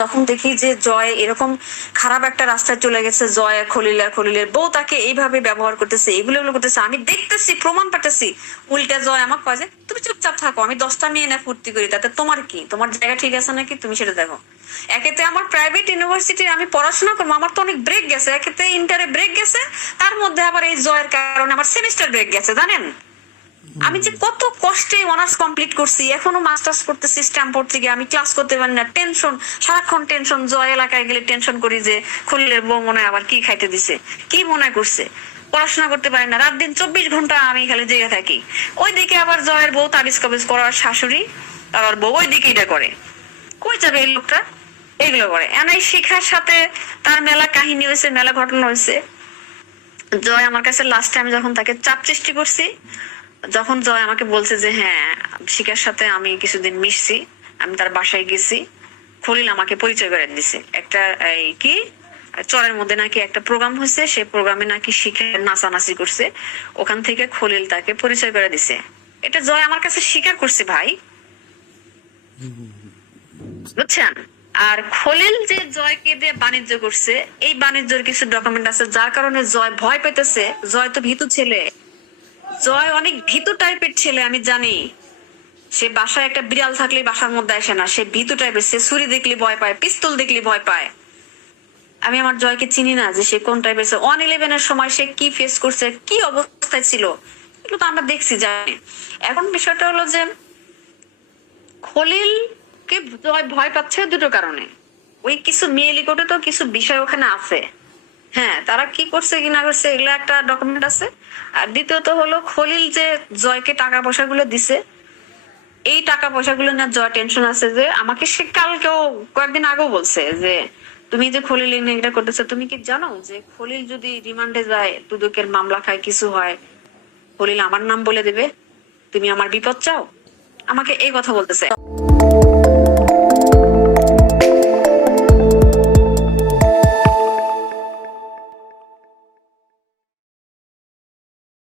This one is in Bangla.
যখন দেখি যে জয় এরকম খারাপ একটা রাস্তায় চলে গেছে, জয় আর খলিলের বউ তাকে এইভাবে ব্যবহার করতেছে, এগুলো করতেছে, আমি দেখতেছি, প্রমাণ পাঠাচ্ছি। উল্টা জয় আমাকে কয় যে তুমি চুপচাপ থাকো, আমি 10টা মেয়ে না ফুর্তি করি, তাতে তোমার কি? তোমার জায়গা ঠিক আছে নাকি? তুমি সেটা দেখো। একেতে আমার প্রাইভেট ইউনিভার্সিটির আমি পড়াশোনা করবো, আমার তো অনেক ব্রেক গেছে, একেতে ইন্টারে ব্রেক গেছে, তার মধ্যে আবার এই জয়ের কারণে আমার সেমিস্টার ব্রেক গেছে, জানেন? আমি যে কত কষ্টে অনার্স কমপ্লিট করছি, এখনো মাস্টার্স করতেছি স্ট্যাম্পোর্ড থেকে, আমি ক্লাস করতে পারি না, টেনশন, সারাক্ষণ টেনশন। জয় এলাকায় গেলে টেনশন করি যে খলিলের বউ মনে হয় আবার কি খাইতে দিছে, কি মনে করছে, পড়াশোনা করতে পারি না, রাত দিন 24 ঘন্টা আমি খালি জেগে থাকি। ওইদিকে আবার জয়ের বউ তাবিজ কবিজ করার শাশুড়ি, আবার বউ ওইদিকে এটা করে। কই যাবে এই লোকটা? এগুলো করে। এই শিখার সাথে তার মেলা কাহিনী হয়েছে, মেলা ঘটনা হয়েছে। জয় আমার কাছে লাস্ট টাইম যখন তাকে চাপ সৃষ্টি করছি, যখন জয় আমাকে বলছে যে হ্যাঁ শিখার সাথে আমি কিছুদিন মিশছি, আমি তার বাসায় গেছি, খলিল আমাকে পরিচয় করে দিছে। একটা এই কি চরের মধ্যে নাকি একটা প্রোগ্রাম হয়েছে, সেই প্রোগ্রামে নাকি শিখে নাচানাচি করছে, ওখান থেকে খলিল তাকে পরিচয় করে দিছে। এটা জয় আমার কাছে স্বীকার করছে ভাই, বুঝছেন? আর খলিল যে জয়কে দিয়ে বাণিজ্য করছে, এই বাণিজ্যের কিছু ডকুমেন্ট আছে, যার কারণে জয় ভয় পেতেছে। জয় তো ভীতু ছেলে, জয় অনেক ভীতু টাইপের ছেলে, আমি জানি। সে বাসায় একটা বিড়াল থাকলে বাসার মধ্যে আসে না, সে ভীতু টাইপের, সে ছুরি দেখলে ভয় পায়, পিস্তল দেখলে ভয় পায়। আমি আমার জয়কে চিনি না যে সে কোন টাইপের। 111-এর সময় সে কি ফেস করছে, কি অবস্থায় ছিল, এগুলো তো আমরা দেখছি, জানি। এখন বিষয়টা হলো যে খলিল কে জয় ভয় পাচ্ছে দুটো কারণে। ওই কিছু মেয়ে লিকটে তো কিছু বিষয় ওখানে আছে, হ্যাঁ, তারা কি করছে কি না করছে এগুলো একটা ডকুমেন্ট আছে। আর দ্বিতীয়ত হলো খলিল যে জয়কে টাকা পয়সা গুলো দিছে, এই টাকা পয়সা গুলো না জয় টেনশন আছে। যে আমাকে সে কালকেও কয়েকদিন আগেও বলছে যে তুমি যে খলিল নিয়ে এটা করতেছো, তুমি কি জানো যে খলিল যদি রিমান্ডে যায়, দুদকের মামলা খায়, কিছু হয়, খলিল আমার নাম বলে দেবে, তুমি আমার বিপদ চাও? আমাকে এই কথা বলতেছে।